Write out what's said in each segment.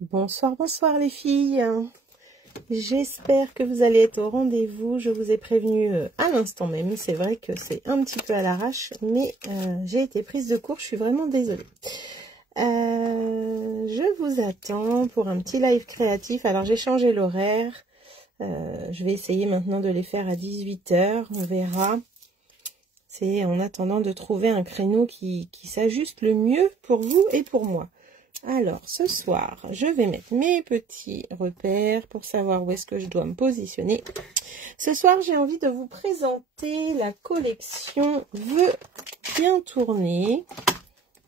Bonsoir, bonsoir les filles. J'espère que vous allez être au rendez-vous. Je vous ai prévenu à l'instant même. C'est vrai que c'est un petit peu à l'arrache, mais j'ai été prise de court. Je suis vraiment désolée. Je vous attends pour un petit live créatif. Alors j'ai changé l'horaire. Je vais essayer maintenant de les faire à 18 h. On verra. C'est en attendant de trouver un créneau qui s'ajuste le mieux pour vous et pour moi. Alors, ce soir, je vais mettre mes petits repères pour savoir où est-ce que je dois me positionner. Ce soir, j'ai envie de vous présenter la collection Vœux bien tournés.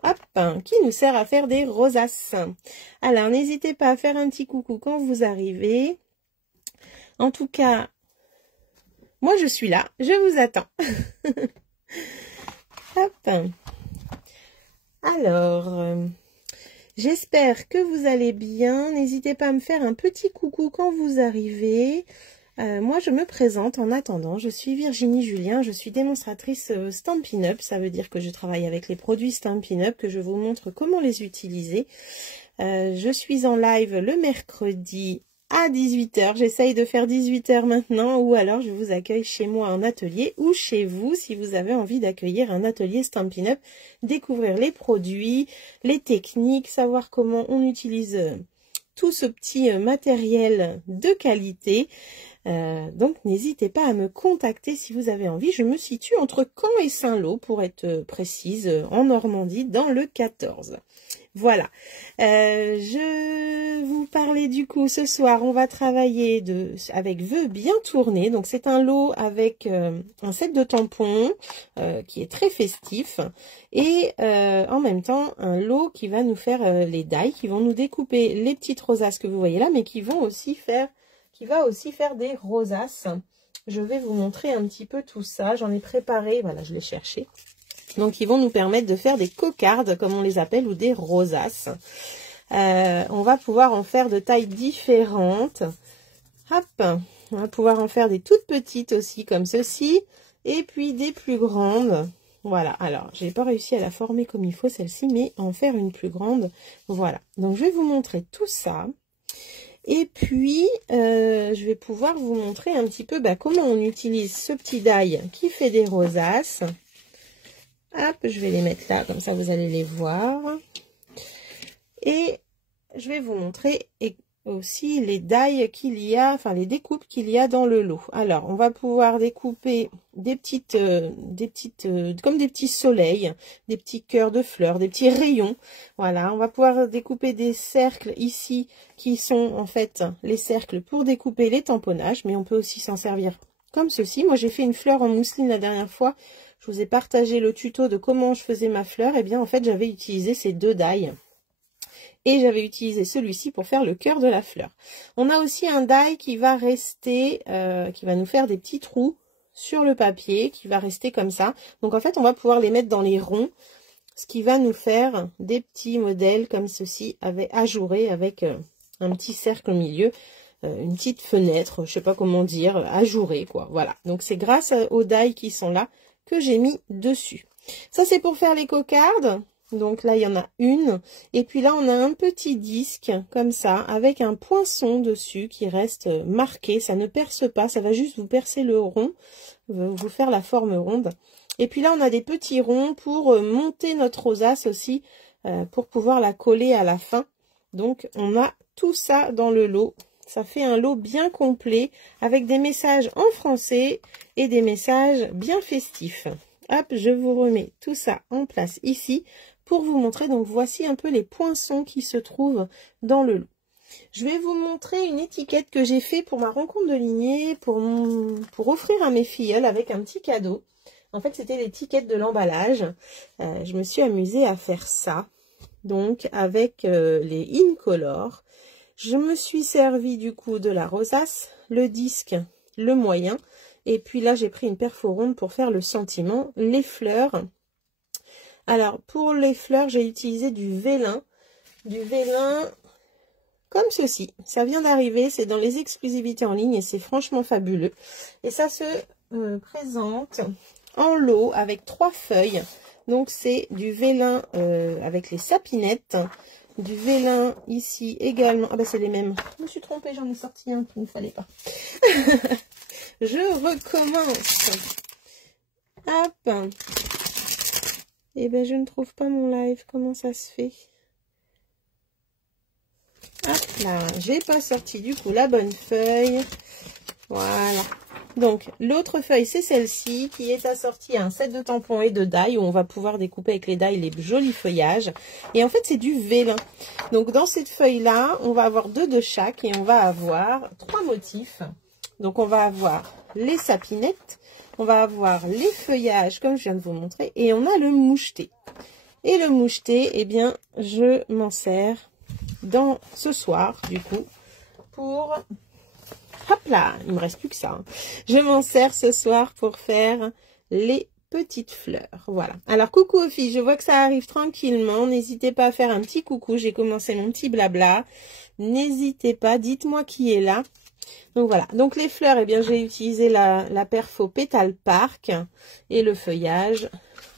Hop, qui nous sert à faire des rosaces. Alors, n'hésitez pas à faire un petit coucou quand vous arrivez. En tout cas, moi, je suis là. Je vous attends. Hop. Alors... j'espère que vous allez bien. N'hésitez pas à me faire un petit coucou quand vous arrivez. Moi, je me présente en attendant. Je suis Virginie Julien. Je suis démonstratrice Stampin' Up. Ça veut dire que je travaille avec les produits Stampin' Up, que je vous montre comment les utiliser. Je suis en live le mercredi à 18 h. J'essaye de faire 18 h maintenant, ou alors je vous accueille chez moi en atelier ou chez vous si vous avez envie d'accueillir un atelier Stampin' Up, découvrir les produits, les techniques, savoir comment on utilise tout ce petit matériel de qualité. Donc n'hésitez pas à me contacter si vous avez envie. Je me situe entre Caen et Saint-Lô pour être précise, en Normandie, dans le 14. Voilà, je vous parlais du coup ce soir, on va travailler avec Vœux bien tournés. Donc c'est un lot avec un set de tampons qui est très festif et en même temps un lot qui va nous faire les die, qui vont nous découper les petites rosaces que vous voyez là, mais qui va aussi faire des rosaces. Je vais vous montrer un petit peu tout ça, j'en ai préparé, voilà, je l'ai cherché. Donc, ils vont nous permettre de faire des cocardes, comme on les appelle, ou des rosaces. On va pouvoir en faire de tailles différentes. Hop, on va pouvoir en faire des toutes petites aussi, comme ceci. Et puis, des plus grandes. Voilà, alors, j'ai pas réussi à la former comme il faut, celle-ci, mais en faire une plus grande. Voilà, donc je vais vous montrer tout ça. Et puis, je vais pouvoir vous montrer un petit peu comment on utilise ce petit die qui fait des rosaces. Hop, je vais les mettre là, comme ça vous allez les voir. Et je vais vous montrer aussi les die qu'il y a, enfin les découpes qu'il y a dans le lot. Alors, on va pouvoir découper des petites, comme des petits soleils, des petits cœurs de fleurs, des petits rayons. Voilà, on va pouvoir découper des cercles ici, qui sont en fait les cercles pour découper les tamponnages, mais on peut aussi s'en servir comme ceci. Moi, j'ai fait une fleur en mousseline la dernière fois. Je vous ai partagé le tuto de comment je faisais ma fleur. Et bien, en fait, j'avais utilisé ces deux die. Et j'avais utilisé celui-ci pour faire le cœur de la fleur. On a aussi un die qui va rester, qui va nous faire des petits trous sur le papier, qui va rester comme ça. Donc, en fait, on va pouvoir les mettre dans les ronds, ce qui va nous faire des petits modèles comme ceci, ajourés avec un petit cercle au milieu. Une petite fenêtre, je sais pas comment dire, ajourée, quoi. Voilà. Donc, c'est grâce aux die qui sont là que j'ai mis dessus. Ça, c'est pour faire les cocardes. Donc là, il y en a une. Et puis là, on a un petit disque, comme ça, avec un poinçon dessus qui reste marqué. Ça ne perce pas, ça va juste vous percer le rond, vous faire la forme ronde. Et puis là, on a des petits ronds pour monter notre rosace aussi, pour pouvoir la coller à la fin. Donc, on a tout ça dans le lot. Ça fait un lot bien complet avec des messages en français et des messages bien festifs. Hop, je vous remets tout ça en place ici pour vous montrer. Donc, voici un peu les poinçons qui se trouvent dans le lot. Je vais vous montrer une étiquette que j'ai fait pour ma rencontre de lignée pour offrir à mes filleules avec un petit cadeau. En fait, c'était l'étiquette de l'emballage. Je me suis amusée à faire ça. Donc, avec les Incolor. Je me suis servi du coup de la rosace, le disque, le moyen. Et puis là, j'ai pris une perfo ronde pour faire le sentiment, les fleurs. Alors, pour les fleurs, j'ai utilisé du vélin comme ceci. Ça vient d'arriver, c'est dans les exclusivités en ligne et c'est franchement fabuleux. Et ça se présente en lot avec 3 feuilles. Donc, c'est du vélin avec les sapinettes. du vélin ici également. Ah bah c'est les mêmes. Je me suis trompée, j'en ai sorti un qu'il ne fallait pas. Je recommence. Hop. Et ben je ne trouve pas mon live. Comment ça se fait? Hop là, j'ai pas sorti du coup la bonne feuille. Voilà. Donc, l'autre feuille, c'est celle-ci, qui est assortie à un set de tampons et de die, où on va pouvoir découper avec les die les jolis feuillages. Et en fait, c'est du vélin. Donc, dans cette feuille-là, on va avoir 2 de chaque, et on va avoir 3 motifs. Donc, on va avoir les sapinettes, on va avoir les feuillages, comme je viens de vous montrer, et on a le moucheté. Et le moucheté, eh bien, je m'en sers dans ce soir, du coup, pour... Hop là, il me reste plus que ça. Hein. Je m'en sers ce soir pour faire les petites fleurs. Voilà. Alors, coucou aux filles, je vois que ça arrive tranquillement. N'hésitez pas à faire un petit coucou. J'ai commencé mon petit blabla. N'hésitez pas, dites-moi qui est là. Donc voilà. Donc les fleurs, eh bien, j'ai utilisé la perfo Pétale Park et le feuillage.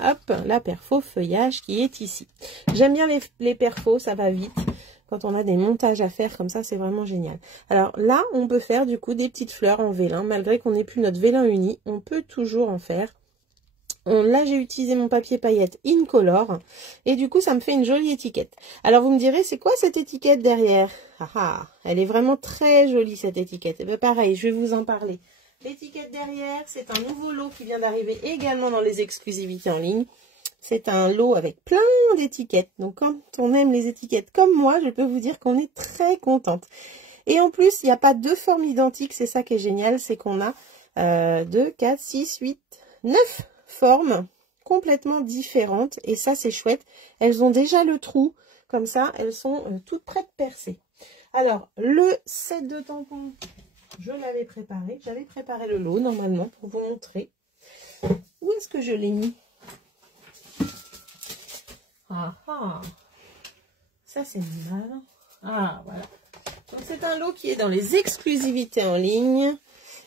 Hop, la perfo feuillage qui est ici. J'aime bien les perfos, ça va vite. Quand on a des montages à faire comme ça, c'est vraiment génial. Alors là, on peut faire du coup des petites fleurs en vélin. Malgré qu'on n'ait plus notre vélin uni, on peut toujours en faire. Là, j'ai utilisé mon papier paillette Incolor. Et du coup, ça me fait une jolie étiquette. Alors, vous me direz, c'est quoi cette étiquette derrière? Ah ah, elle est vraiment très jolie cette étiquette. Et bien pareil, je vais vous en parler. L'étiquette derrière, c'est un nouveau lot qui vient d'arriver également dans les exclusivités en ligne. C'est un lot avec plein d'étiquettes. Donc, quand on aime les étiquettes comme moi, je peux vous dire qu'on est très contente. Et en plus, il n'y a pas 2 formes identiques. C'est ça qui est génial. C'est qu'on a 2, 4, 6, 8, 9 formes complètement différentes. Et ça, c'est chouette. Elles ont déjà le trou. Comme ça, elles sont toutes prêtes de percer. Alors, le set de tampons, je l'avais préparé. J'avais préparé le lot, normalement, pour vous montrer. Où est-ce que je l'ai mis? Ah ah, ça c'est mal. Ah voilà. Donc c'est un lot qui est dans les exclusivités en ligne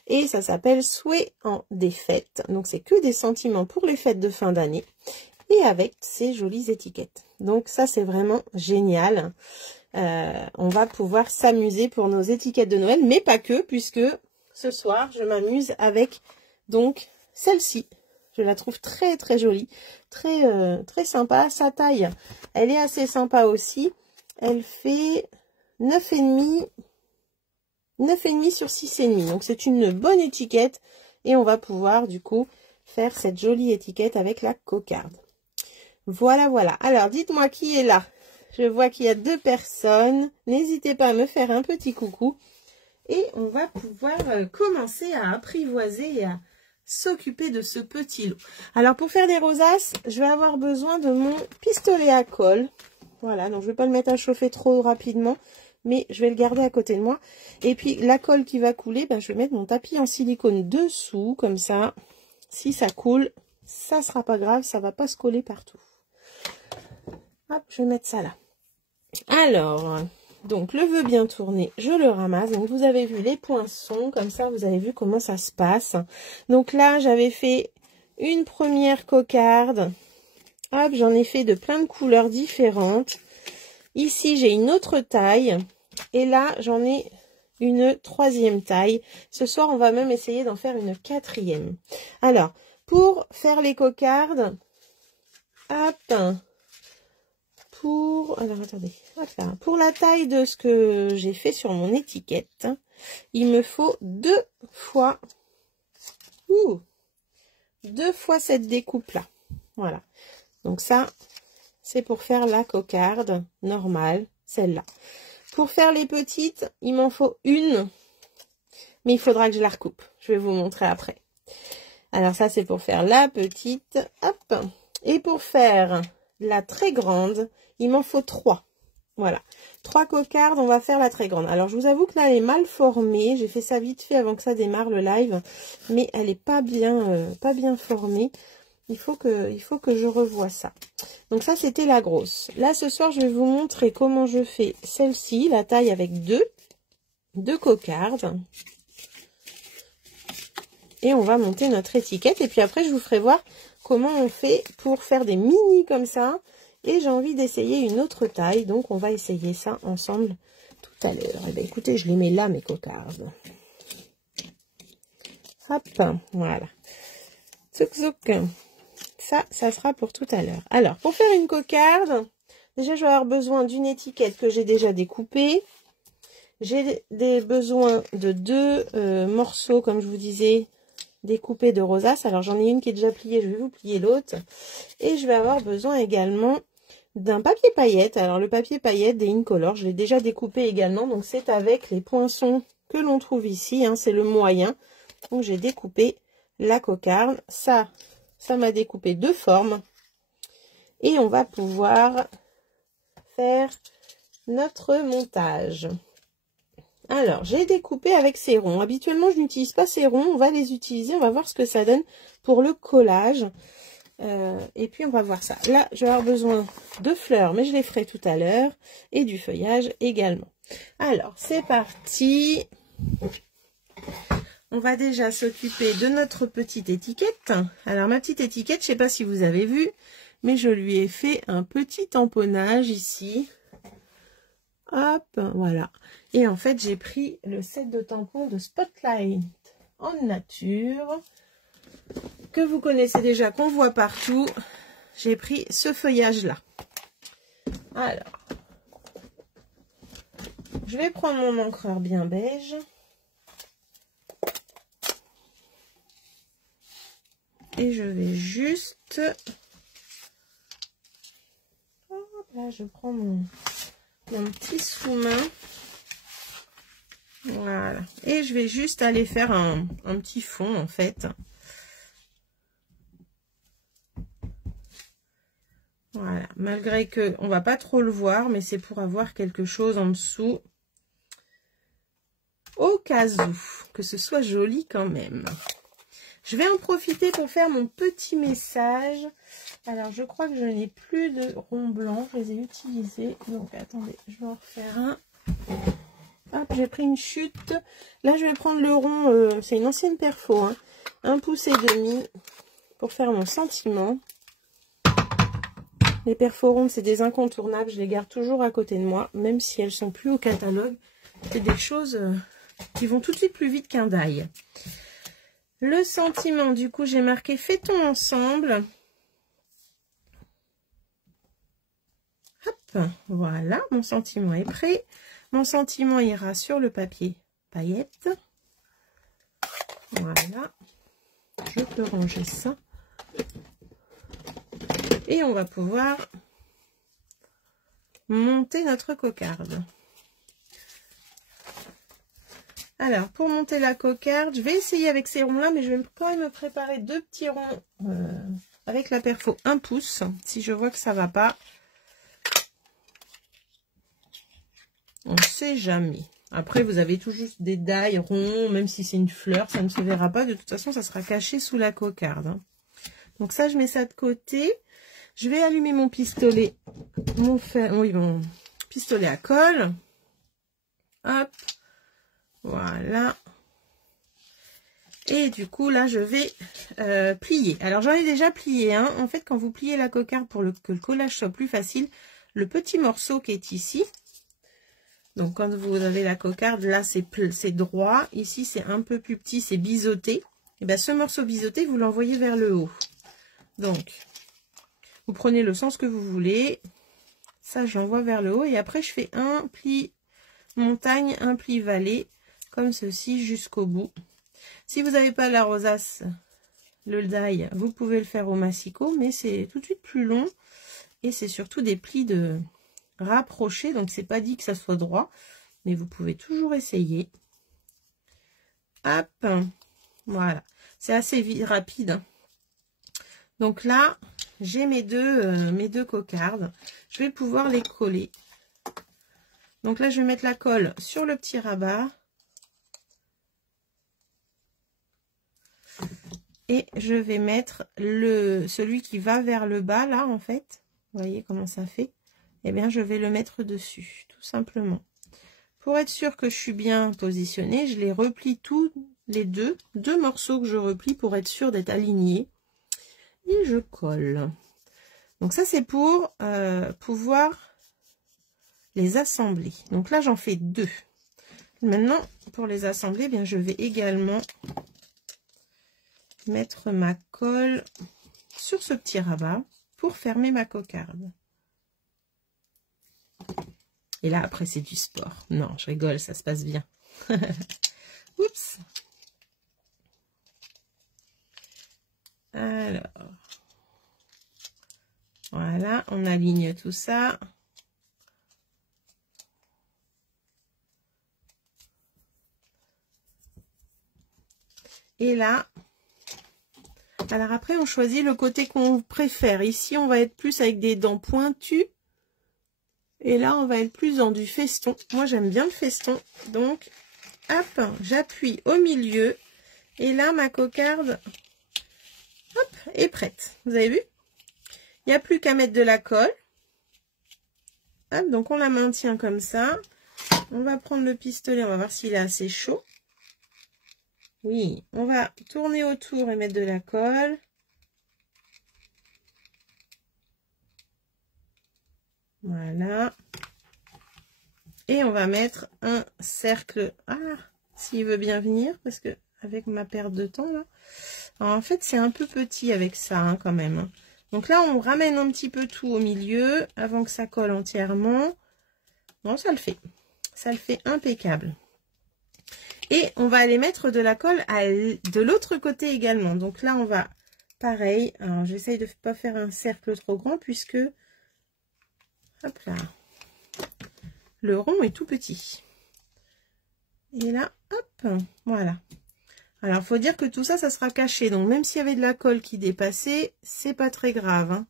et ça s'appelle Souhait en défaite. Donc c'est que des sentiments pour les fêtes de fin d'année et avec ces jolies étiquettes. Donc ça c'est vraiment génial. On va pouvoir s'amuser pour nos étiquettes de Noël, mais pas que, puisque ce soir je m'amuse avec donc celle-ci. Je la trouve très très jolie, très sympa. Sa taille, elle est assez sympa aussi. Elle fait 9,5 sur 6,5. Donc c'est une bonne étiquette et on va pouvoir du coup faire cette jolie étiquette avec la cocarde. Voilà, voilà. Alors dites-moi qui est là. Je vois qu'il y a 2 personnes. N'hésitez pas à me faire un petit coucou. Et on va pouvoir commencer à apprivoiser et à s'occuper de ce petit lot. Alors pour faire des rosaces, je vais avoir besoin de mon pistolet à colle. Voilà, donc je ne vais pas le mettre à chauffer trop rapidement, mais je vais le garder à côté de moi. Et puis la colle qui va couler, ben, je vais mettre mon tapis en silicone dessous, comme ça, si ça coule, ça sera pas grave, ça va pas se coller partout. Hop, je vais mettre ça là. Alors, donc le vœu bien tourné, je le ramasse. Donc vous avez vu les poinçons, comme ça vous avez vu comment ça se passe. Donc là, j'avais fait une première cocarde. Hop, j'en ai fait de plein de couleurs différentes. Ici, j'ai une autre taille. Et là, j'en ai une 3e taille. Ce soir, on va même essayer d'en faire une 4e. Alors, pour faire les cocardes, hop, alors attendez, voilà. Pour la taille de ce que j'ai fait sur mon étiquette, il me faut 2 fois cette découpe là. Voilà. Donc ça, c'est pour faire la cocarde normale, celle-là. Pour faire les petites, il m'en faut une, mais il faudra que je la recoupe. Je vais vous montrer après. Alors ça, c'est pour faire la petite, hop. Et pour faire la très grande, il m'en faut 3. Voilà. 3 cocardes, on va faire la très grande. Alors, je vous avoue que là, elle est mal formée. J'ai fait ça vite fait avant que ça démarre le live. Mais elle est pas bien formée. Il faut que je revoie ça. Donc ça, c'était la grosse. Là, ce soir, je vais vous montrer comment je fais celle-ci, la taille avec 2 cocardes. Et on va monter notre étiquette. Et puis après, je vous ferai voir comment on fait pour faire des mini comme ça. Et j'ai envie d'essayer une autre taille, donc on va essayer ça ensemble tout à l'heure. Eh bien, écoutez, je les mets là, mes cocardes. Hop, voilà. Zouk zouk. Ça sera pour tout à l'heure. Alors, pour faire une cocarde, déjà, je vais avoir besoin d'une étiquette que j'ai déjà découpée. J'ai besoin de 2 morceaux, comme je vous disais, découpés de rosace. Alors, j'en ai une qui est déjà pliée, je vais vous plier l'autre. Et je vais avoir besoin également d'un papier paillette. Alors, le papier paillette des Incolor, je l'ai déjà découpé également. Donc, c'est avec les poinçons que l'on trouve ici. Hein, c'est le moyen. Donc, j'ai découpé la cocarde. Ça m'a découpé 2 formes. Et on va pouvoir faire notre montage. Alors, j'ai découpé avec ces ronds. Habituellement, je n'utilise pas ces ronds. On va les utiliser. On va voir ce que ça donne pour le collage. Et puis, on va voir ça. Là, je vais avoir besoin de fleurs, mais je les ferai tout à l'heure. Et du feuillage également. Alors, c'est parti. On va déjà s'occuper de notre petite étiquette. Alors, ma petite étiquette, je ne sais pas si vous avez vu, mais je lui ai fait un petit tamponnage ici. Hop, voilà. Et en fait, j'ai pris le set de tampons de Spotlight en nature, que vous connaissez déjà, qu'on voit partout. J'ai pris ce feuillage-là. Alors, je vais prendre mon encreur bien beige. Et je vais juste... Hop, là, je prends mon petit sous-main. Voilà. Et je vais juste aller faire un petit fond, en fait. Voilà. Malgré que on va pas trop le voir, mais c'est pour avoir quelque chose en dessous. Au cas où, que ce soit joli quand même. Je vais en profiter pour faire mon petit message. Alors, je crois que je n'ai plus de ronds blancs. Je les ai utilisés. Donc, attendez, je vais en refaire un. Hop, j'ai pris une chute. Là, je vais prendre le rond. C'est une ancienne perfo. Hein, 1,5 pouce pour faire mon sentiment. Les perfos rondes, c'est des incontournables. Je les garde toujours à côté de moi, même si elles sont plus au catalogue. C'est des choses qui vont tout de suite plus vite qu'un die. Le sentiment, du coup, j'ai marqué « Fait-on ensemble ?» Hop, voilà, mon sentiment est prêt. Mon sentiment ira sur le papier paillette. Voilà, je peux ranger ça. Et on va pouvoir monter notre cocarde. Alors, pour monter la cocarde, je vais essayer avec ces ronds-là, mais je vais quand même me préparer 2 petits ronds avec la perfo 1 pouce, si je vois que ça va pas. On ne sait jamais. Après, vous avez toujours des die ronds, même si c'est une fleur, ça ne se verra pas. De toute façon, ça sera caché sous la cocarde. Hein. Donc ça, je mets ça de côté. Je vais allumer mon pistolet, mon pistolet à colle. Hop. Voilà. Et du coup, là, je vais plier. Alors, j'en ai déjà plié un. En fait, quand vous pliez la cocarde pour que le collage soit plus facile, le petit morceau qui est ici, donc quand vous avez la cocarde, là, c'est droit. Ici, c'est un peu plus petit, c'est biseauté. Et bien, ce morceau biseauté, vous l'envoyez vers le haut. Donc, vous prenez le sens que vous voulez. Ça, je l'envoie vers le haut. Et après, je fais un pli montagne, un pli vallée, comme ceci, jusqu'au bout. Si vous n'avez pas la rosace, le die, vous pouvez le faire au massicot, mais c'est tout de suite plus long. Et c'est surtout des plis de rapprochés, donc c'est pas dit que ça soit droit, mais vous pouvez toujours essayer. Hop, voilà. C'est assez rapide. Donc là, j'ai mes deux cocardes. Je vais pouvoir les coller. Donc là, je vais mettre la colle sur le petit rabat. Et je vais mettre celui qui va vers le bas, là, en fait. Vous voyez comment ça fait? Eh bien, je vais le mettre dessus, tout simplement. Pour être sûr que je suis bien positionnée, je les replie tous les deux morceaux que je replie pour être sûr d'être alignée. Et je colle. Donc ça, c'est pour pouvoir les assembler. Donc là, j'en fais 2. Maintenant, pour les assembler, eh bien, je vais également mettre ma colle sur ce petit rabat pour fermer ma cocarde. Et là, après, c'est du sport. Non, je rigole, ça se passe bien. Oups. Alors, voilà, on aligne tout ça. Et là, alors après, on choisit le côté qu'on préfère. Ici, on va être plus avec des dents pointues. Et là, on va être plus dans du feston. Moi, j'aime bien le feston. Donc, hop, j'appuie au milieu. Et là, ma cocarde, hop, est prête. Vous avez vu? Il n'y a plus qu'à mettre de la colle. Hop, donc, on la maintient comme ça. On va prendre le pistolet. On va voir s'il est assez chaud. Oui, on va tourner autour et mettre de la colle. Voilà. Et on va mettre un cercle. Ah, s'il veut bien venir, parce que avec ma perte de temps, là. Alors, en fait, c'est un peu petit avec ça, hein, quand même. Donc là, on ramène un petit peu tout au milieu, avant que ça colle entièrement. Bon, ça le fait. Ça le fait impeccable. Et on va aller mettre de la colle de l'autre côté également. Donc là, on va, pareil, alors j'essaye de ne pas faire un cercle trop grand puisque, hop là, le rond est tout petit. Et là, hop, voilà. Alors, il faut dire que tout ça, ça sera caché. Donc, même s'il y avait de la colle qui dépassait, c'est pas très grave, hein.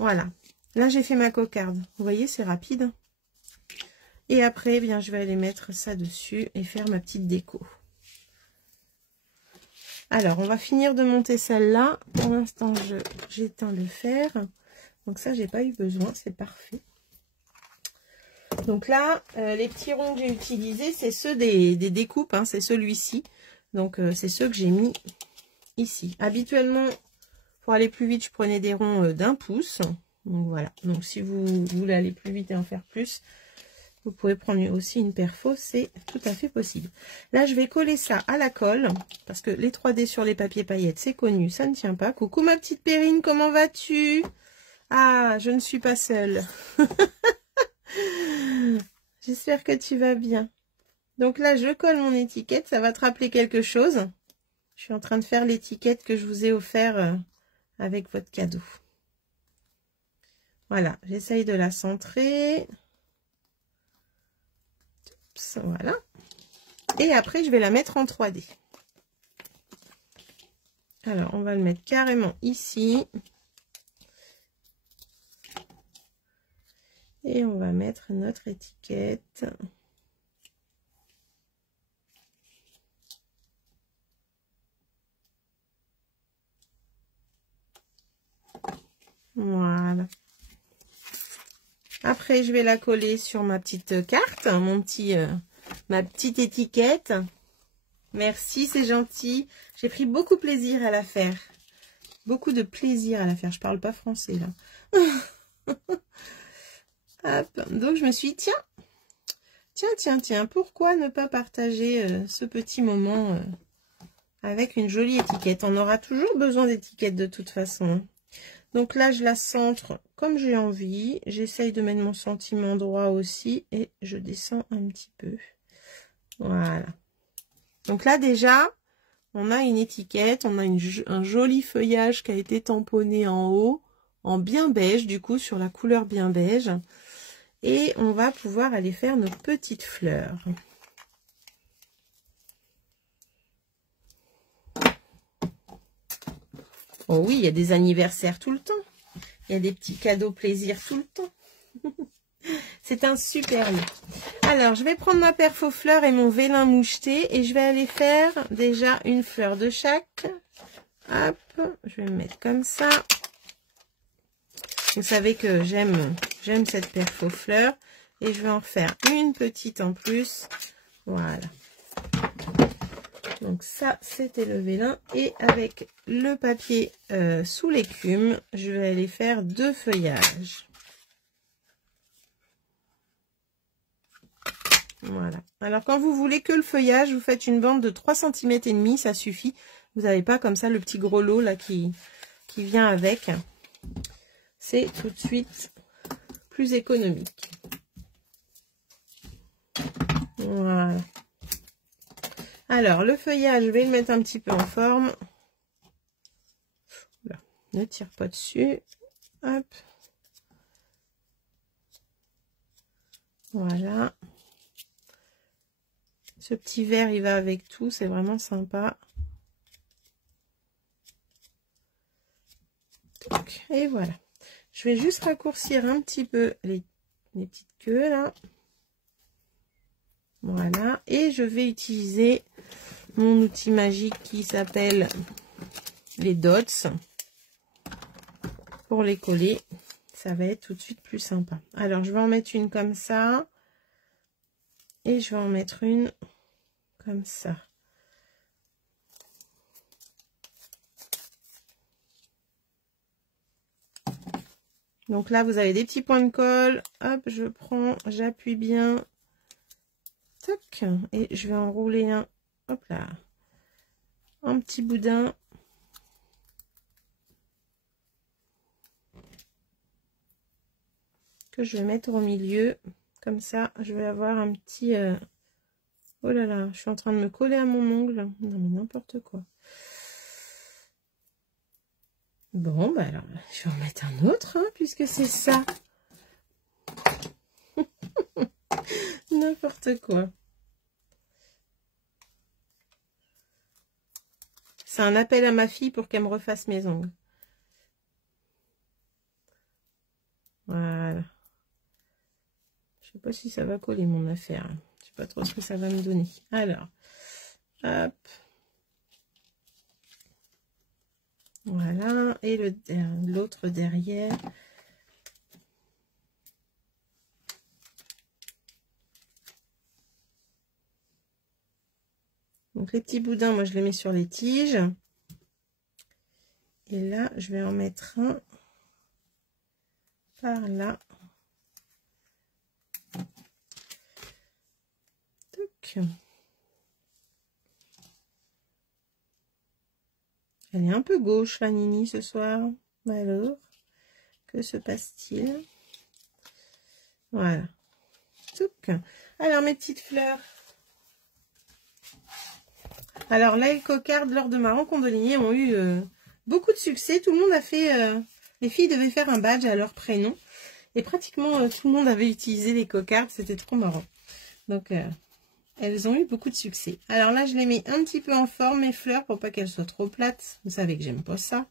Voilà. Là, j'ai fait ma cocarde. Vous voyez, c'est rapide. Et après, eh bien, je vais aller mettre ça dessus et faire ma petite déco. Alors, on va finir de monter celle-là. Pour l'instant, j'éteins le fer. Donc ça, j'ai pas eu besoin, c'est parfait. Donc là, les petits ronds que j'ai utilisés, c'est ceux des découpes, hein, c'est celui-ci. Donc, c'est ceux que j'ai mis ici. Habituellement, pour aller plus vite, je prenais des ronds d'1 pouce. Donc voilà. Donc, si vous voulez aller plus vite et en faire plus, vous pouvez prendre aussi une perfo, c'est tout à fait possible. Là, je vais coller ça à la colle, parce que les 3D sur les papiers paillettes, c'est connu, ça ne tient pas. Coucou ma petite Perrine, comment vas-tu? Ah, je ne suis pas seule. J'espère que tu vas bien. Donc là, je colle mon étiquette, ça va te rappeler quelque chose. Je suis en train de faire l'étiquette que je vous ai offert avec votre cadeau. Voilà, j'essaye de la centrer. Voilà. Et après, je vais la mettre en 3D. Alors, on va le mettre carrément ici. Et on va mettre notre étiquette. Voilà. Après, je vais la coller sur ma petite carte, ma petite étiquette. Merci, c'est gentil. J'ai pris beaucoup de plaisir à la faire. Beaucoup de plaisir à la faire. Je parle pas français, là. Hop. Donc, je me suis dit, tiens, pourquoi ne pas partager ce petit moment avec une jolie étiquette? On aura toujours besoin d'étiquettes de toute façon. Donc là, je la centre comme j'ai envie. J'essaye de mettre mon sentiment droit aussi. Et je descends un petit peu. Voilà. Donc là, déjà, on a une étiquette. On a un joli feuillage qui a été tamponné en haut. En bien beige, du coup, sur la couleur bien beige. Et on va pouvoir aller faire nos petites fleurs. Oh oui, il y a des anniversaires tout le temps. Il y a des petits cadeaux plaisir tout le temps. C'est un super lot. Alors, je vais prendre ma perfo fleur et mon vélin moucheté. Et je vais aller faire déjà une fleur de chaque. Hop, je vais me mettre comme ça. Vous savez que j'aime cette perfo fleur. Et je vais en faire une petite en plus. Voilà. Donc ça, c'était le vélin. Et avec le papier sous l'écume, je vais aller faire 2 feuillages. Voilà. Alors, quand vous voulez que le feuillage, vous faites une bande de 3 cm et demi, ça suffit. Vous n'avez pas comme ça le petit gros lot là qui vient avec. C'est tout de suite plus économique. Voilà. Alors, le feuillage, je vais le mettre un petit peu en forme. Là, ne tire pas dessus. Hop. Voilà. Ce petit vert, il va avec tout. C'est vraiment sympa. Donc, et voilà. Je vais juste raccourcir un petit peu les petites queues, là. Voilà. Et je vais utiliser mon outil magique qui s'appelle les dots pour les coller. Ça va être tout de suite plus sympa. Alors, je vais en mettre une comme ça. Et je vais en mettre une comme ça. Donc là, vous avez des petits points de colle. Hop, je prends, j'appuie bien. Toc. Et je vais enrouler un, hop là, un petit boudin. Que je vais mettre au milieu. Comme ça, je vais avoir un petit... Oh là là, je suis en train de me coller à mon ongle. Non mais n'importe quoi. Bon, bah alors, je vais en mettre un autre, hein, puisque c'est ça. N'importe quoi. C'est un appel à ma fille pour qu'elle me refasse mes ongles. Voilà. Je sais pas si ça va coller mon affaire. Je sais pas trop ce que ça va me donner. Alors, hop. Voilà. Et l'autre derrière. Donc les petits boudins, moi je les mets sur les tiges. Et là, je vais en mettre un par là. Toc. Elle est un peu gauche, la Nini, ce soir. Alors, que se passe-t-il? Voilà. Toc. Alors, mes petites fleurs. Alors, là, les cocardes, lors de ma randonnée, ont eu beaucoup de succès. Tout le monde a fait... les filles devaient faire un badge à leur prénom. Et pratiquement tout le monde avait utilisé les cocardes. C'était trop marrant. Donc, elles ont eu beaucoup de succès. Alors là, je les mets un petit peu en forme, mes fleurs, pour pas qu'elles soient trop plates. Vous savez que j'aime pas ça.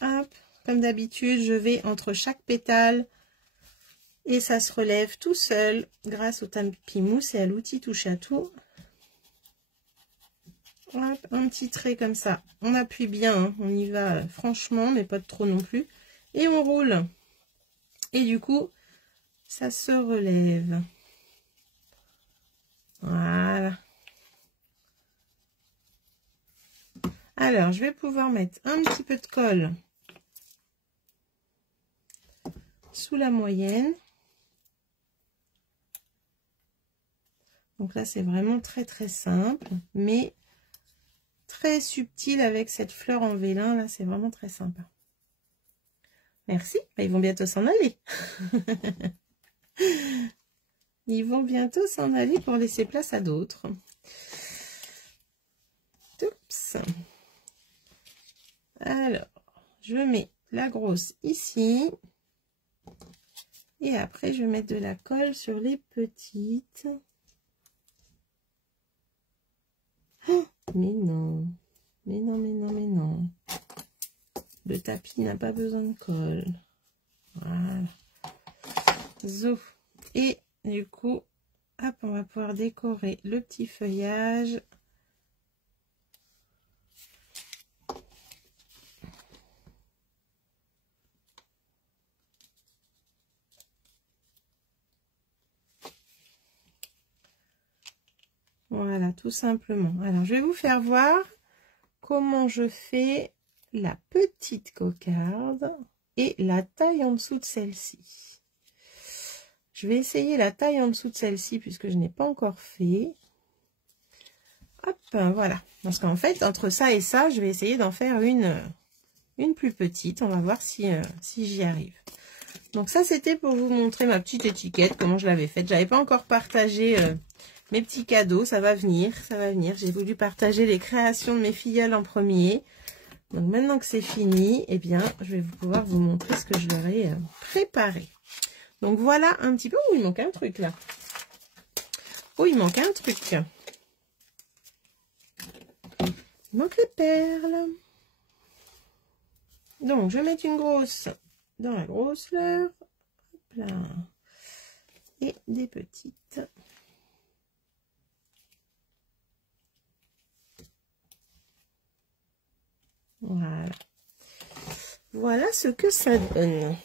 Hop, comme d'habitude, je vais entre chaque pétale. Et ça se relève tout seul grâce au tapis mousse et à l'outil touche à tout. Hop, un petit trait comme ça. On appuie bien, hein. On y va franchement, mais pas trop non plus. Et on roule. Et du coup, ça se relève. Voilà. Alors, je vais pouvoir mettre un petit peu de colle sous la moyenne. Donc là, c'est vraiment très très simple, mais très subtil avec cette fleur en vélin. Là, c'est vraiment très sympa. Merci. Ils vont bientôt s'en aller. Ils vont bientôt s'en aller pour laisser place à d'autres. Oups. Alors, je mets la grosse ici. Et après, je vais mettre de la colle sur les petites. Oh, mais non. Mais non, mais non, mais non. Le tapis n'a pas besoin de colle. Voilà. Zo. Et du coup, hop, on va pouvoir décorer le petit feuillage. Voilà, tout simplement. Alors, je vais vous faire voir comment je fais la petite cocarde et la taille en dessous de celle-ci. Je vais essayer la taille en dessous de celle-ci puisque je n'ai pas encore fait. Hop, voilà. Parce qu'en fait, entre ça et ça, je vais essayer d'en faire une plus petite. On va voir si j'y arrive. Donc ça, c'était pour vous montrer ma petite étiquette, comment je l'avais faite. J'avais pas encore partagé mes petits cadeaux. Ça va venir, ça va venir. J'ai voulu partager les créations de mes filleuls en premier. Donc maintenant que c'est fini, eh bien, je vais pouvoir vous montrer ce que je leur ai préparé. Donc voilà un petit peu. Oh, il manque un truc là. Oh, il manque un truc. Il manque les perles. Donc, je vais mettre une grosse dans la grosse fleur. Hop là. Et des petites. Voilà. Voilà ce que ça donne.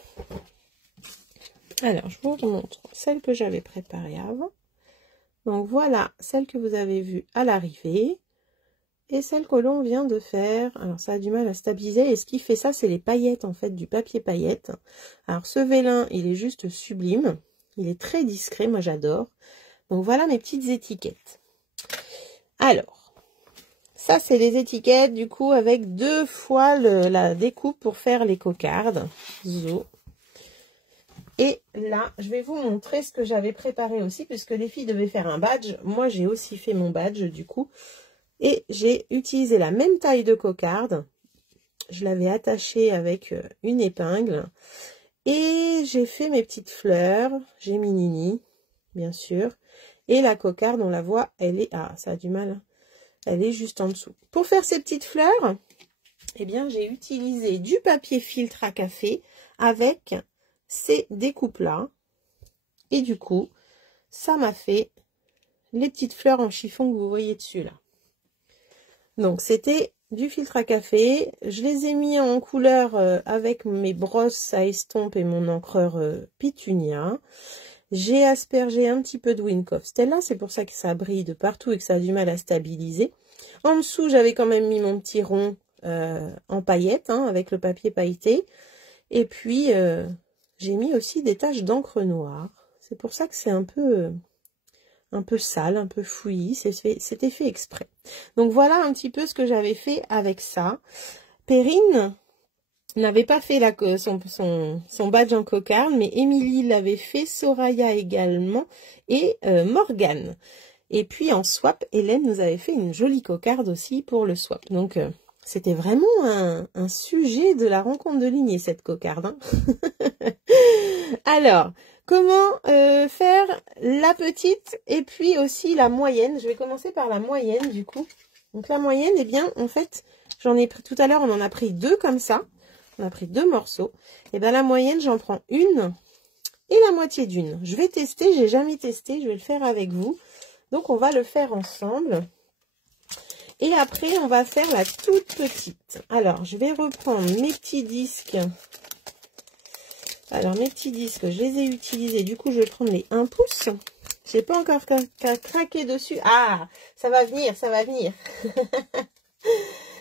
Alors, je vous remontre celle que j'avais préparée avant. Donc, voilà celle que vous avez vue à l'arrivée. Et celle que l'on vient de faire. Alors, ça a du mal à stabiliser. Et ce qui fait ça, c'est les paillettes, en fait, du papier paillettes. Alors, ce vélin, il est juste sublime. Il est très discret. Moi, j'adore. Donc, voilà mes petites étiquettes. Alors, ça, c'est les étiquettes, du coup, avec 2 fois la découpe pour faire les cocardes. Zo. Et là, je vais vous montrer ce que j'avais préparé aussi, puisque les filles devaient faire un badge. Moi, j'ai aussi fait mon badge, du coup. Et j'ai utilisé la même taille de cocarde. Je l'avais attachée avec une épingle. Et j'ai fait mes petites fleurs. J'ai mis Nini, bien sûr. Et la cocarde, on la voit, elle est... Ah, ça a du mal. Elle est juste en dessous. Pour faire ces petites fleurs, eh bien, j'ai utilisé du papier filtre à café avec ces découpes-là. Et du coup, ça m'a fait les petites fleurs en chiffon que vous voyez dessus, là. Donc, c'était du filtre à café. Je les ai mis en couleur avec mes brosses à estompe et mon encreur Pétunia. J'ai aspergé un petit peu de Windhoff Stella. C'est pour ça que ça brille de partout et que ça a du mal à stabiliser. En dessous, j'avais quand même mis mon petit rond en paillettes, hein, avec le papier pailleté. Et puis, j'ai mis aussi des taches d'encre noire. C'est pour ça que c'est un peu sale, un peu fouillis. C'était fait exprès. Donc, voilà un petit peu ce que j'avais fait avec ça. Perrine n'avait pas fait son badge en cocarde, mais Émilie l'avait fait, Soraya également, et Morgane. Et puis en swap, Hélène nous avait fait une jolie cocarde aussi pour le swap. Donc c'était vraiment un sujet de la rencontre de lignée, cette cocarde. Hein. Alors, comment faire la petite et puis aussi la moyenne? Je vais commencer par la moyenne du coup. Donc la moyenne, eh bien, en fait, j'en ai pris tout à l'heure, on en a pris 2 comme ça. On a pris 2 morceaux. Et bien la moyenne, j'en prends une et la moitié d'une. Je vais tester, j'ai jamais testé, je vais le faire avec vous. Donc on va le faire ensemble. Et après, on va faire la toute petite. Alors, je vais reprendre mes petits disques. Alors, mes petits disques, je les ai utilisés. Du coup, je vais prendre les 1 pouce. Je n'ai pas encore qu'à craquer dessus. Ah, ça va venir, ça va venir.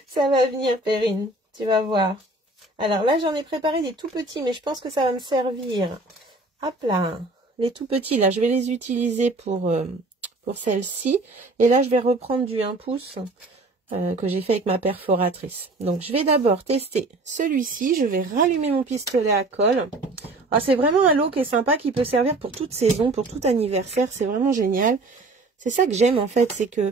Ça va venir, Perrine. Tu vas voir. Alors là, j'en ai préparé des tout petits, mais je pense que ça va me servir. Hop là. Les tout petits, là, je vais les utiliser pour celle-ci. Et là, je vais reprendre du 1 pouce que j'ai fait avec ma perforatrice. Donc, je vais d'abord tester celui-ci. Je vais rallumer mon pistolet à colle. Ah, c'est vraiment un lot qui est sympa, qui peut servir pour toute saison, pour tout anniversaire. C'est vraiment génial. C'est ça que j'aime, en fait. C'est que,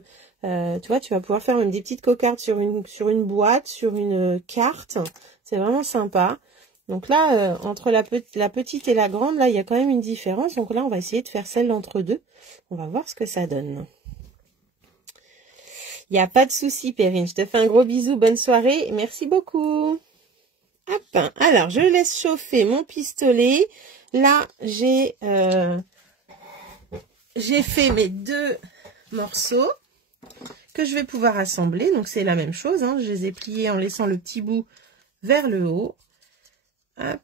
tu vois, tu vas pouvoir faire même des petites cocardes sur une boîte, sur une carte. C'est vraiment sympa. Donc là, entre la petite et la grande, là, il y a quand même une différence. Donc là, on va essayer de faire celle d'entre deux. On va voir ce que ça donne. Il n'y a pas de souci, Perrine. Je te fais un gros bisou. Bonne soirée. Merci beaucoup. Hop. Alors, je laisse chauffer mon pistolet. Là, j'ai fait mes 2 morceaux que je vais pouvoir assembler. Donc, c'est la même chose. Hein. Je les ai pliés en laissant le petit bout vers le haut. Hop.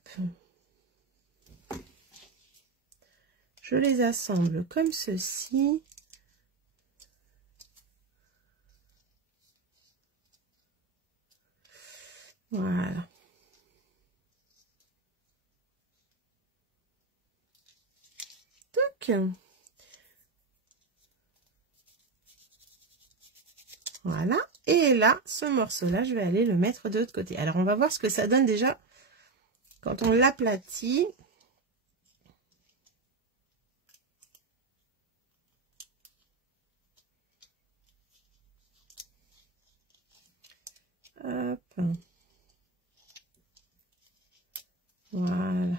Je les assemble comme ceci. Voilà. Toc. Voilà. Et là, ce morceau-là, je vais aller le mettre de l'autre côté. Alors, on va voir ce que ça donne déjà quand on l'aplatit. Hop. Voilà.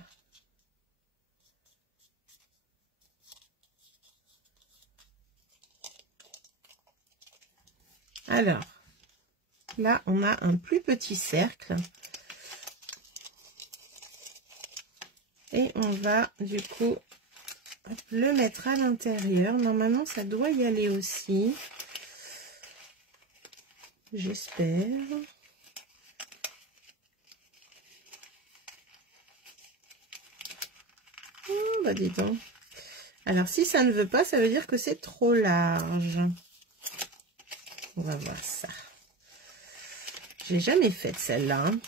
Alors, là, on a un plus petit cercle. Et on va, du coup, le mettre à l'intérieur. Normalement, ça doit y aller aussi. J'espère. Oh, bah dis donc. Alors, si ça ne veut pas, ça veut dire que c'est trop large. On va voir ça. J'ai jamais fait celle-là. Hein.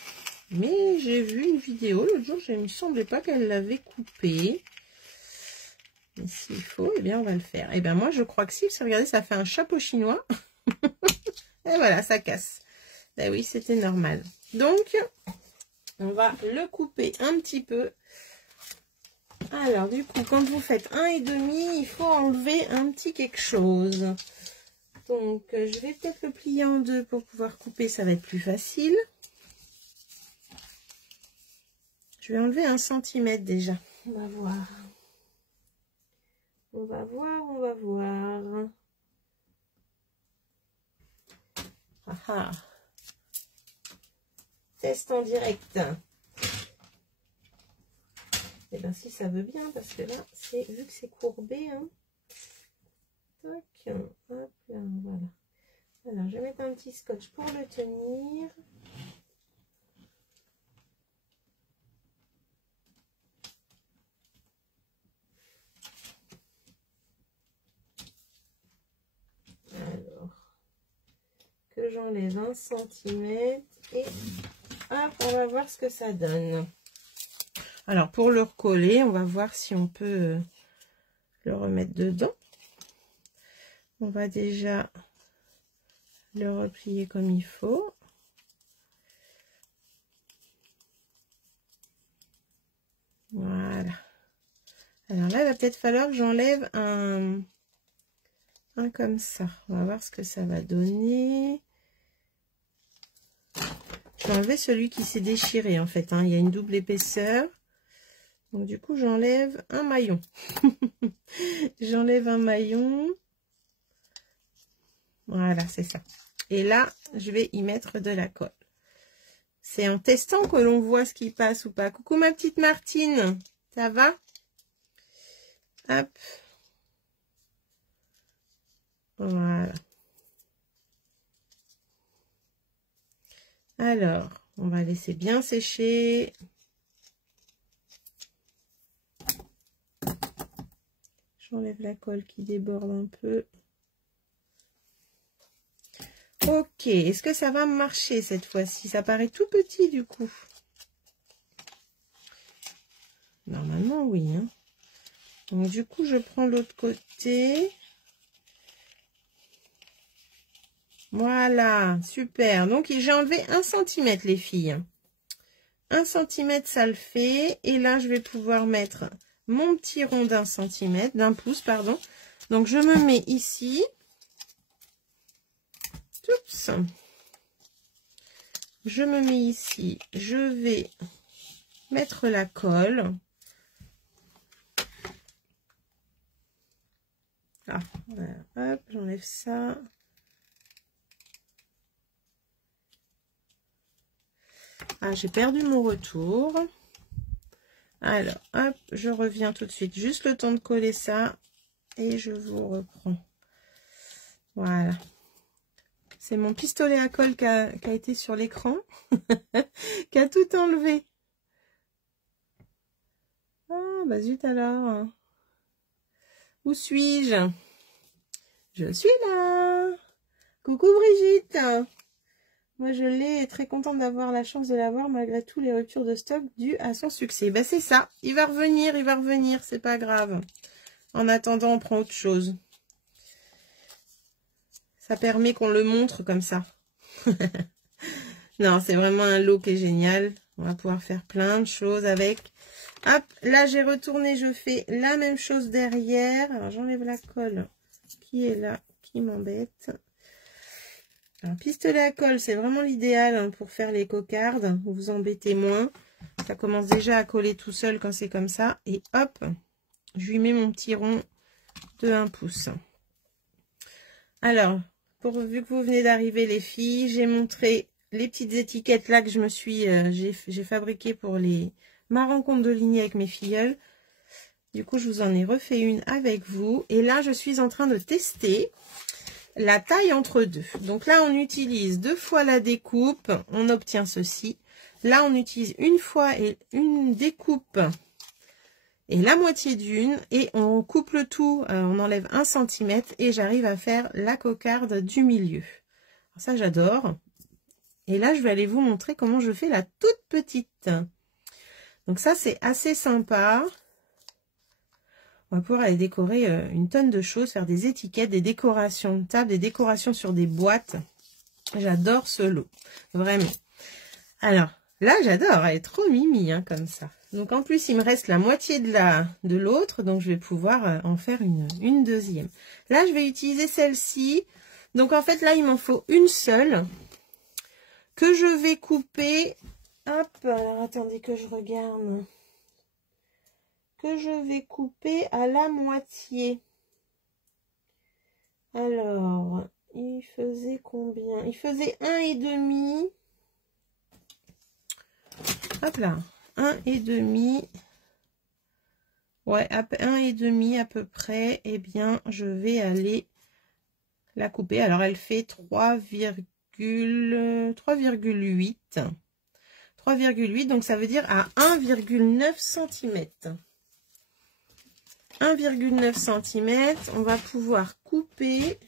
Mais j'ai vu une vidéo l'autre jour. Il me semblait pas qu'elle l'avait coupée. Mais s'il faut, eh bien, on va le faire. Eh bien, moi, je crois que si. Regardez, ça fait un chapeau chinois. Et voilà, ça casse. Ben oui, c'était normal. Donc, on va le couper un petit peu. Alors, du coup, quand vous faites 1,5, il faut enlever un petit quelque chose. Donc, je vais peut-être le plier en deux pour pouvoir couper, ça va être plus facile. Je vais enlever 1 centimètre déjà. On va voir. On va voir, on va voir. Ah ah. Test en direct. Et bien si ça veut bien, parce que là, vu que c'est courbé, hein. Tac, hop là, voilà. Alors, je vais mettre un petit scotch pour le tenir. Alors, que j'enlève 1 centimètre et hop, on va voir ce que ça donne. Alors, pour le recoller, on va voir si on peut le remettre dedans. On va déjà le replier comme il faut. Voilà. Alors là, il va peut-être falloir que j'enlève un comme ça. On va voir ce que ça va donner. Je vais enlever celui qui s'est déchiré en fait. Hein. Il y a une double épaisseur. Donc du coup, j'enlève un maillon. J'enlève un maillon. Voilà, c'est ça. Et là, je vais y mettre de la colle. C'est en testant que l'on voit ce qui passe ou pas. Coucou ma petite Martine, ça va? Hop. Voilà. Alors, on va laisser bien sécher. J'enlève la colle qui déborde un peu. Ok, est-ce que ça va marcher cette fois-ci? Ça paraît tout petit du coup. Normalement, oui. Hein. Donc du coup, je prends l'autre côté. Voilà, super. Donc j'ai enlevé 1 centimètre les filles. 1 centimètre, ça le fait. Et là, je vais pouvoir mettre mon petit rond d'1 centimètre, d'un pouce, pardon. Donc je me mets ici. Oups. Je me mets ici. Je vais mettre la colle. Ah, voilà. Hop, j'enlève ça. Ah, j'ai perdu mon retour. Alors, hop, je reviens tout de suite. Juste le temps de coller ça. Et je vous reprends. Voilà. C'est mon pistolet à colle qui a été sur l'écran. Qui a tout enlevé. Ah, bah zut alors. Où suis-je? Je suis là. Coucou Brigitte. Moi, je l'ai et très contente d'avoir la chance de l'avoir malgré tous les ruptures de stock dues à son succès. Ben, c'est ça. Il va revenir, c'est pas grave. En attendant, on prend autre chose. Ça permet qu'on le montre comme ça. Non, c'est vraiment un lot qui est génial. On va pouvoir faire plein de choses avec. Hop, là, j'ai retourné, je fais la même chose derrière. Alors, j'enlève la colle qui est là, qui m'embête. Un pistolet à colle, c'est vraiment l'idéal hein, pour faire les cocardes. Vous vous embêtez moins. Ça commence déjà à coller tout seul quand c'est comme ça. Et hop, je lui mets mon petit rond de 1 pouce. Alors, vu que vous venez d'arriver les filles, j'ai montré les petites étiquettes là que je me suis, j'ai fabriqué pour ma rencontre de lignée avec mes filleuls. Du coup, je vous en ai refait une avec vous. Et là, je suis en train de tester la taille entre deux. Donc là, on utilise 2 fois la découpe. On obtient ceci. Là, on utilise une fois et une découpe et la moitié d'une. Et on coupe le tout. On enlève 1 cm et j'arrive à faire la cocarde du milieu. Alors ça, j'adore. Et là, je vais aller vous montrer comment je fais la toute petite. Donc ça, c'est assez sympa. On va pouvoir aller décorer une tonne de choses, faire des étiquettes, des décorations de table, des décorations sur des boîtes. J'adore ce lot, vraiment. Alors, là, j'adore, elle est trop mimi, hein, comme ça. Donc, en plus, il me reste la moitié de l'autre, donc je vais pouvoir en faire une deuxième. Là, je vais utiliser celle-ci. Donc, en fait, là, il m'en faut une seule que je vais couper. Hop, alors attendez que je regarde. Que je vais couper à la moitié. Alors, il faisait combien? Il faisait 1,5. Hop là, 1,5. Ouais, 1,5 à peu près. Eh bien, je vais aller la couper. Alors, elle fait 3,8. 3,8, donc ça veut dire à 1,9 cm. 1,9 cm, on va pouvoir couper.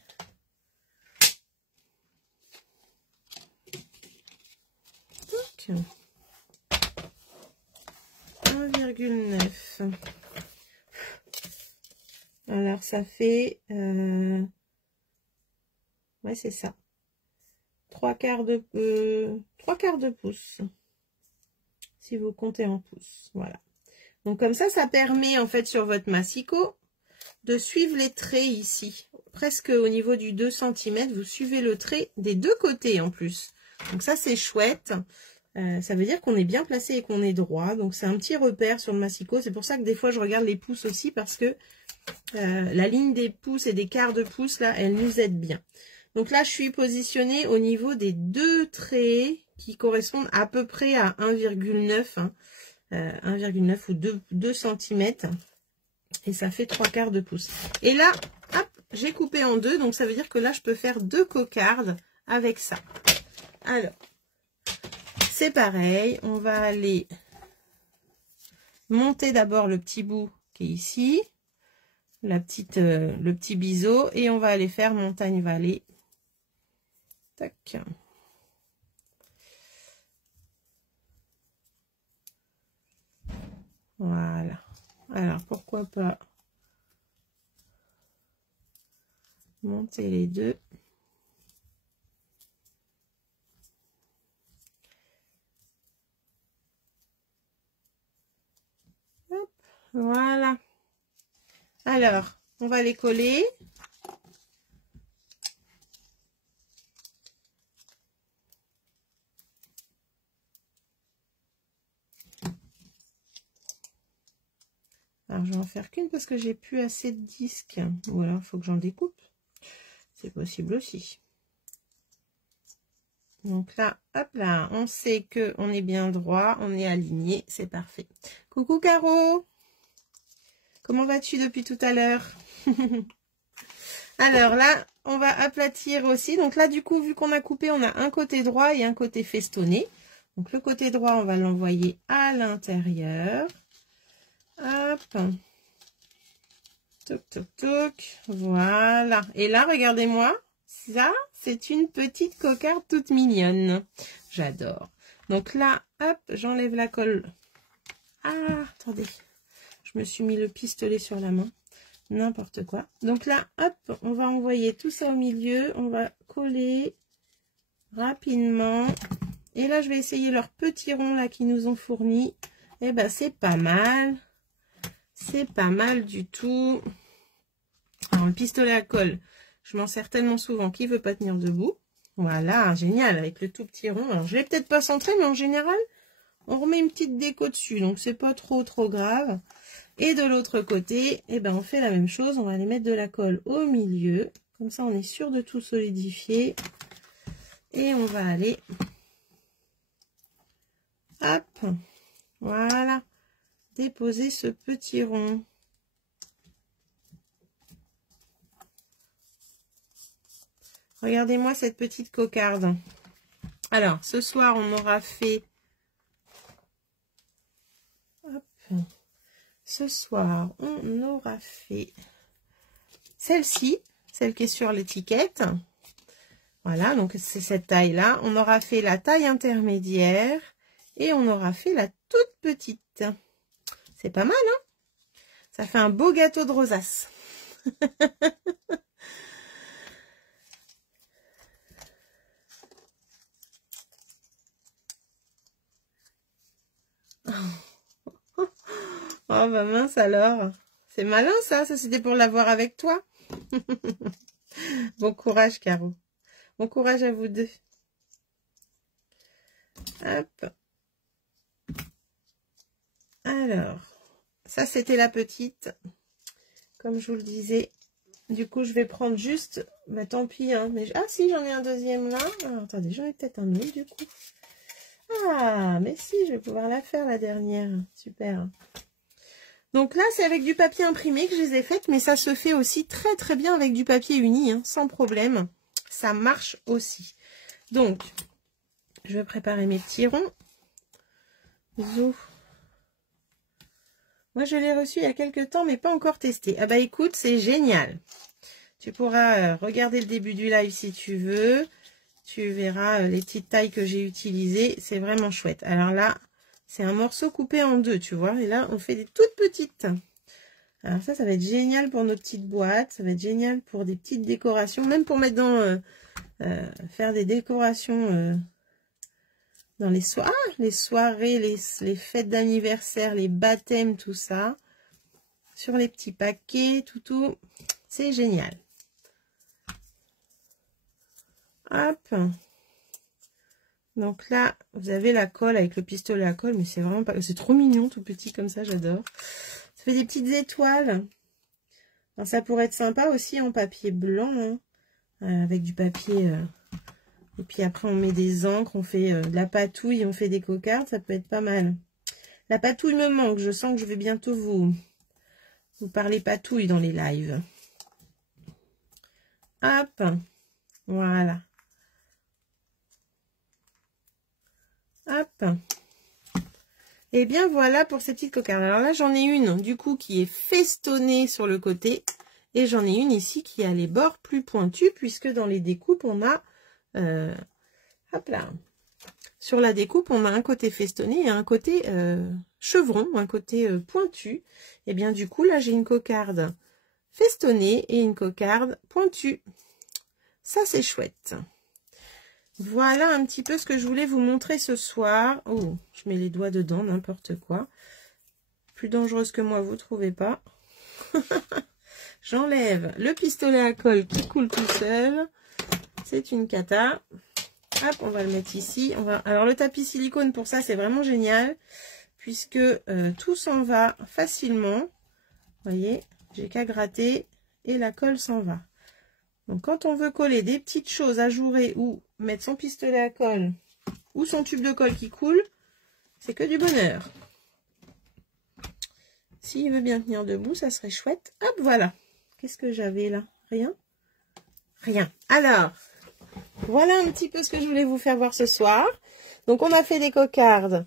Donc, 1,9. Alors ça fait, ouais c'est ça, 3/4 de pouce, si vous comptez en pouces, voilà. Donc comme ça permet en fait sur votre massicot de suivre les traits ici. Presque au niveau du 2 cm, vous suivez le trait des deux côtés en plus. Donc ça c'est chouette. Ça veut dire qu'on est bien placé et qu'on est droit. Donc c'est un petit repère sur le massicot. C'est pour ça que des fois je regarde les pouces aussi parce que la ligne des pouces et des quarts de pouce là, elle nous aide bien. Donc là je suis positionnée au niveau des deux traits qui correspondent à peu près à 1,9 hein. 1,9 ou 2 cm et ça fait 3/4 de pouce. Et là, hop, j'ai coupé en deux, donc ça veut dire que là, je peux faire 2 cocardes avec ça. Alors, c'est pareil, on va aller monter d'abord le petit bout qui est ici, le petit biseau, et on va aller faire montagne-vallée. Tac. Voilà. Alors, pourquoi pas monter les deux. Hop, voilà. Alors, on va les coller. Alors, je vais en faire qu'une parce que j'ai plus assez de disques. Ou alors, il faut que j'en découpe. C'est possible aussi. Donc là, hop là, on sait que on est bien droit, on est aligné, c'est parfait. Coucou Caro, comment vas-tu depuis tout à l'heure? Alors là, on va aplatir aussi. Donc là, du coup, vu qu'on a coupé, on a un côté droit et un côté festonné. Donc le côté droit, on va l'envoyer à l'intérieur. Hop. Toc, toc, toc. Voilà. Et là, regardez-moi. Ça, c'est une petite cocarde toute mignonne. J'adore. Donc là, hop, j'enlève la colle. Ah, attendez. Je me suis mis le pistolet sur la main. N'importe quoi. Donc là, hop, on va envoyer tout ça au milieu. On va coller rapidement. Et là, je vais essayer leurs petits ronds là qu'ils nous ont fournis. Eh ben, c'est pas mal. C'est pas mal du tout. Alors, le pistolet à colle, je m'en sers tellement souvent qu'il ne veut pas tenir debout. Voilà, génial, avec le tout petit rond. Alors, je vais peut-être pas centrer, mais en général, on remet une petite déco dessus. Donc, c'est pas trop grave. Et de l'autre côté, eh ben, on fait la même chose. On va aller mettre de la colle au milieu. Comme ça, on est sûr de tout solidifier. Et on va aller... Hop, voilà, déposer ce petit rond. Regardez-moi cette petite cocarde. Alors, ce soir, on aura fait... Hop. Ce soir, on aura fait celle-ci, celle qui est sur l'étiquette. Voilà, donc c'est cette taille-là. On aura fait la taille intermédiaire et on aura fait la toute petite. C'est pas mal, hein? Ça fait un beau gâteau de rosace. Oh bah mince alors. C'est malin ça c'était pour l'avoir avec toi. Bon courage Caro. Bon courage à vous deux. Hop. Alors, ça c'était la petite. Comme je vous le disais. Du coup je vais prendre juste, bah tant pis hein, mais ah si j'en ai un deuxième là. Alors, attendez, j'en ai peut-être un autre du coup. Ah mais si, je vais pouvoir la faire la dernière. Super. Donc là, c'est avec du papier imprimé que je les ai faites, mais ça se fait aussi très bien avec du papier uni, hein, sans problème. Ça marche aussi. Donc, je vais préparer mes petits ronds. Zou. Moi, je l'ai reçu il y a quelques temps, mais pas encore testé. Ah bah écoute, c'est génial. Tu pourras regarder le début du live si tu veux. Tu verras les petites tailles que j'ai utilisées. C'est vraiment chouette. Alors là... C'est un morceau coupé en deux, tu vois. Et là, on fait des toutes petites. Alors ça va être génial pour nos petites boîtes. Ça va être génial pour des petites décorations. Même pour mettre dans... faire des décorations dans les soirées. Ah, les soirées, les fêtes d'anniversaire, les baptêmes, tout ça. Sur les petits paquets, tout. C'est génial. Hop. Donc là, vous avez la colle avec le pistolet à colle, mais c'est vraiment pas... C'est trop mignon, tout petit comme ça, j'adore. Ça fait des petites étoiles. Alors, ça pourrait être sympa aussi en papier blanc, hein, avec du papier... Et puis après, on met des encres, on fait de la patouille, on fait des cocardes, ça peut être pas mal. La patouille me manque, je sens que je vais bientôt vous parler patouille dans les lives. Hop, voilà. Hop. Et bien voilà pour ces petites cocardes. Alors là j'en ai une du coup qui est festonnée sur le côté. Et j'en ai une ici qui a les bords plus pointus. Puisque dans les découpes on a... hop là. Sur la découpe on a un côté festonné et un côté chevron. Un côté pointu. Et bien du coup là j'ai une cocarde festonnée et une cocarde pointue. Ça c'est chouette. Voilà un petit peu ce que je voulais vous montrer ce soir. Oh, je mets les doigts dedans, n'importe quoi. Plus dangereuse que moi, vous trouvez pas? J'enlève le pistolet à colle qui coule tout seul. C'est une cata. Hop, on va le mettre ici. Alors le tapis silicone pour ça, c'est vraiment génial. Puisque tout s'en va facilement. Vous voyez, j'ai qu'à gratter et la colle s'en va. Donc quand on veut coller des petites choses ajourées ou mettre son pistolet à colle ou son tube de colle qui coule, c'est que du bonheur. S'il veut bien tenir debout, ça serait chouette. Hop, voilà. Qu'est-ce que j'avais là? Rien? Rien. Alors, voilà un petit peu ce que je voulais vous faire voir ce soir. Donc on a fait des cocardes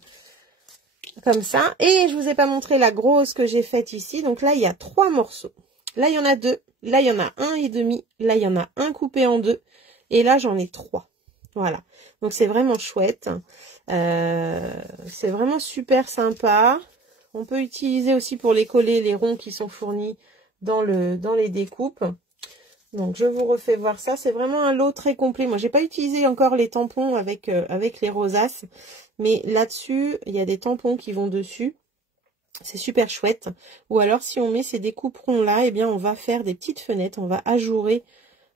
comme ça. Et je vous ai pas montré la grosse que j'ai faite ici. Donc là, il y a 3 morceaux. Là, il y en a deux. Là, il y en a un et demi. Là, il y en a un coupé en deux. Et là, j'en ai trois. Voilà. Donc, c'est vraiment chouette. C'est vraiment super sympa. On peut utiliser aussi pour les coller les ronds qui sont fournis dans les découpes. Donc, je vous refais voir ça. C'est vraiment un lot très complet. Moi, j'ai pas utilisé encore les tampons avec les rosaces. Mais là-dessus, il y a des tampons qui vont dessus. C'est super chouette. Ou alors, si on met ces découperons là, eh bien, on va faire des petites fenêtres. On va ajourer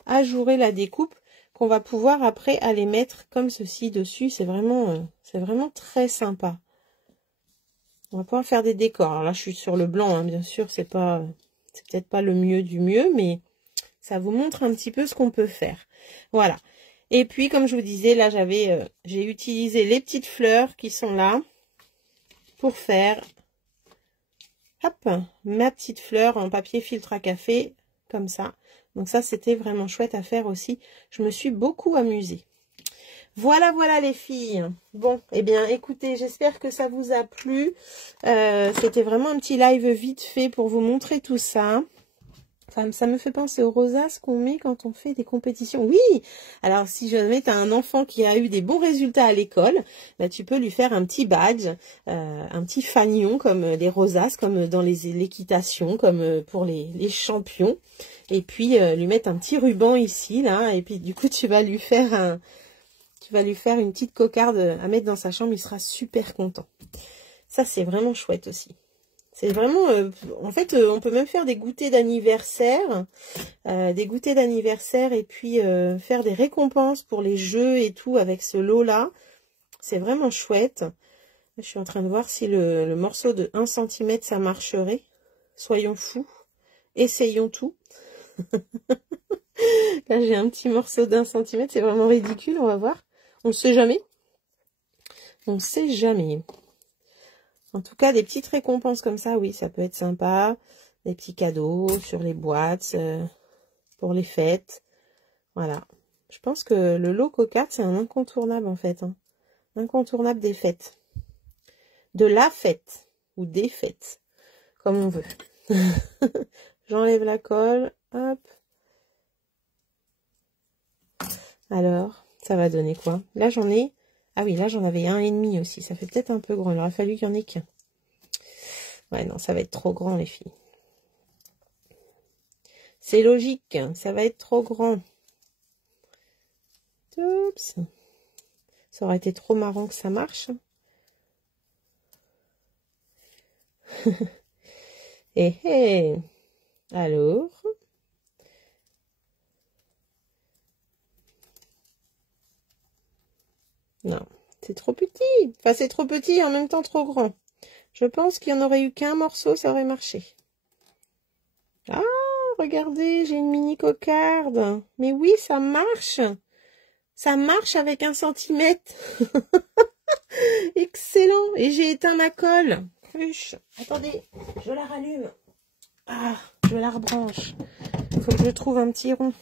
la découpe qu'on va pouvoir après aller mettre comme ceci dessus. C'est vraiment très sympa. On va pouvoir faire des décors. Alors là, je suis sur le blanc, hein, bien sûr. C'est peut-être pas le mieux du mieux, mais ça vous montre un petit peu ce qu'on peut faire. Voilà. Et puis, comme je vous disais, là, j'ai utilisé les petites fleurs qui sont là pour faire hop, ma petite fleur en papier filtre à café, comme ça. Donc ça, c'était vraiment chouette à faire aussi. Je me suis beaucoup amusée. Voilà, voilà les filles. Bon, eh bien, écoutez, j'espère que ça vous a plu. C'était vraiment un petit live vite fait pour vous montrer tout ça. Enfin, ça me fait penser aux rosaces qu'on met quand on fait des compétitions. Oui! Alors, si jamais tu as un enfant qui a eu des bons résultats à l'école, bah, tu peux lui faire un petit badge, un petit fanion comme les rosaces, comme dans l'équitation, comme pour les champions. Et puis, lui mettre un petit ruban ici, là. Et puis, du coup, tu vas lui faire une petite cocarde à mettre dans sa chambre. Il sera super content. Ça, c'est vraiment chouette aussi. C'est vraiment, en fait, on peut même faire des goûters d'anniversaire, et puis faire des récompenses pour les jeux et tout avec ce lot-là. C'est vraiment chouette. Je suis en train de voir si le morceau de 1 cm, ça marcherait. Soyons fous. Essayons tout. Là, j'ai un petit morceau d'1 cm, c'est vraiment ridicule, on va voir. On ne sait jamais. On ne sait jamais. En tout cas, des petites récompenses comme ça, oui, ça peut être sympa. Des petits cadeaux sur les boîtes, pour les fêtes. Voilà. Je pense que le lot cocarde, c'est un incontournable en fait. Hein. Incontournable des fêtes. De la fête. Ou des fêtes. Comme on veut. J'enlève la colle. Hop. Alors, ça va donner quoi? Là, j'en ai... Ah oui, là, j'en avais 1,5 aussi. Ça fait peut-être un peu grand. Il aurait fallu qu'il y en ait qu'un. Ouais, non, ça va être trop grand, les filles. C'est logique. Ça va être trop grand. Oups. Ça aurait été trop marrant que ça marche. Eh. Alors. Non, c'est trop petit. Enfin, c'est trop petit et en même temps trop grand. Je pense qu'il n'y en aurait eu qu'un morceau, ça aurait marché. Ah, regardez, j'ai une mini cocarde. Mais oui, ça marche. Ça marche avec 1 centimètre. Excellent. Et j'ai éteint ma colle. Cruche. Attendez, je la rallume. Ah, je la rebranche. Il faut que je trouve un petit rond.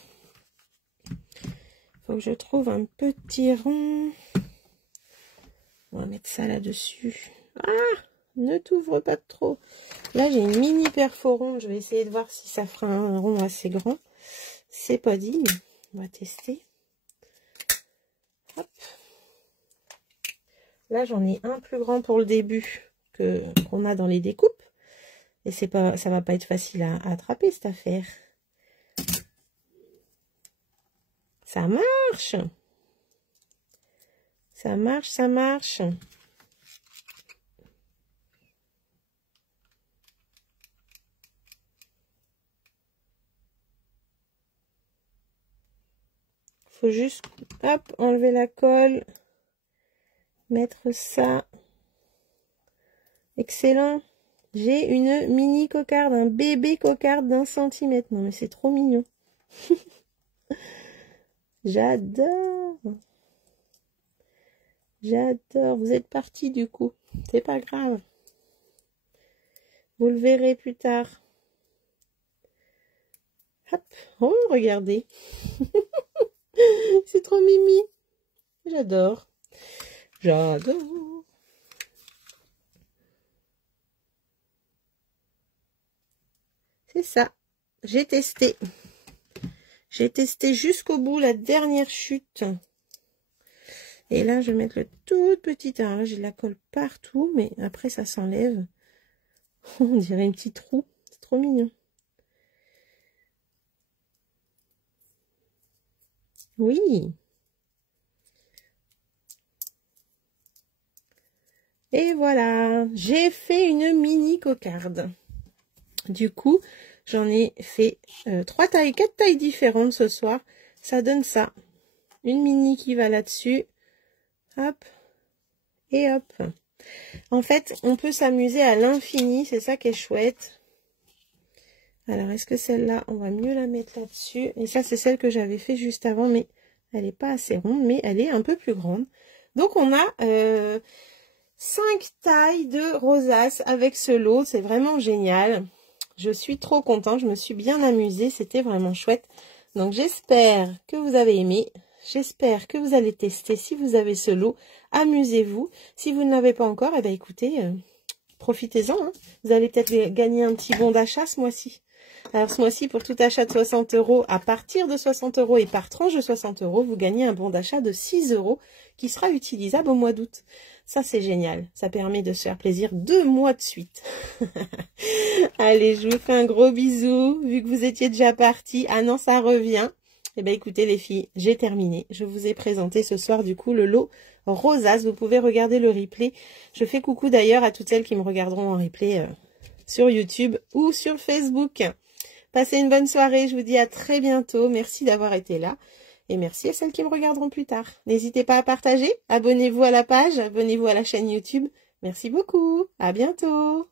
Faut que je trouve un petit rond. On va mettre ça là-dessus. Ah, ne t'ouvre pas trop. Là, j'ai une mini perforonde. Je vais essayer de voir si ça fera un rond assez grand. C'est pas dit, mais on va tester. Hop. Là, j'en ai un plus grand pour le début qu'on a dans les découpes. Et ça va pas être facile à attraper, cette affaire. Ça marche. Ça marche, ça marche. Faut juste, hop, enlever la colle. Mettre ça. Excellent. J'ai une mini cocarde, un bébé cocarde d'1 centimètre. Non, mais c'est trop mignon. J'adore. J'adore. Vous êtes partis du coup. C'est pas grave. Vous le verrez plus tard. Hop. Oh, regardez. C'est trop mimi. J'adore. J'adore. C'est ça. j'ai testé. J'ai testé jusqu'au bout la dernière chute. Et là, je vais mettre le tout petit. Alors là, j'ai de la colle partout, mais après, ça s'enlève. On dirait une petite roue. C'est trop mignon. Oui. Et voilà, j'ai fait une mini cocarde. Du coup, j'en ai fait 4 tailles différentes ce soir. Ça donne ça. Une mini qui va là-dessus. Hop. Et hop. En fait, on peut s'amuser à l'infini. C'est ça qui est chouette. Alors, est-ce que celle-là, on va mieux la mettre là-dessus. Et ça, c'est celle que j'avais fait juste avant. Mais elle n'est pas assez ronde. Mais elle est un peu plus grande. Donc, on a 5 tailles de rosaces avec ce lot. C'est vraiment génial. Je suis trop contente. Je me suis bien amusée. C'était vraiment chouette. Donc, j'espère que vous avez aimé. J'espère que vous allez tester si vous avez ce lot. Amusez-vous. Si vous ne l'avez pas encore, eh bien, écoutez, profitez-en. Hein. Vous allez peut-être gagner un petit bon d'achat ce mois-ci. Alors, ce mois-ci, pour tout achat de 60 €, à partir de 60 € et par tranche de 60 €, vous gagnez un bon d'achat de 6 € qui sera utilisable au mois d'août. Ça, c'est génial. Ça permet de se faire plaisir 2 mois de suite. Allez, je vous fais un gros bisou. Vu que vous étiez déjà partis. Ah non, ça revient. Eh bien, écoutez les filles, j'ai terminé. Je vous ai présenté ce soir, du coup, le lot rosace. Vous pouvez regarder le replay. Je fais coucou d'ailleurs à toutes celles qui me regarderont en replay sur YouTube ou sur Facebook. Passez une bonne soirée. Je vous dis à très bientôt. Merci d'avoir été là. Et merci à celles qui me regarderont plus tard. N'hésitez pas à partager. Abonnez-vous à la page. Abonnez-vous à la chaîne YouTube. Merci beaucoup. À bientôt.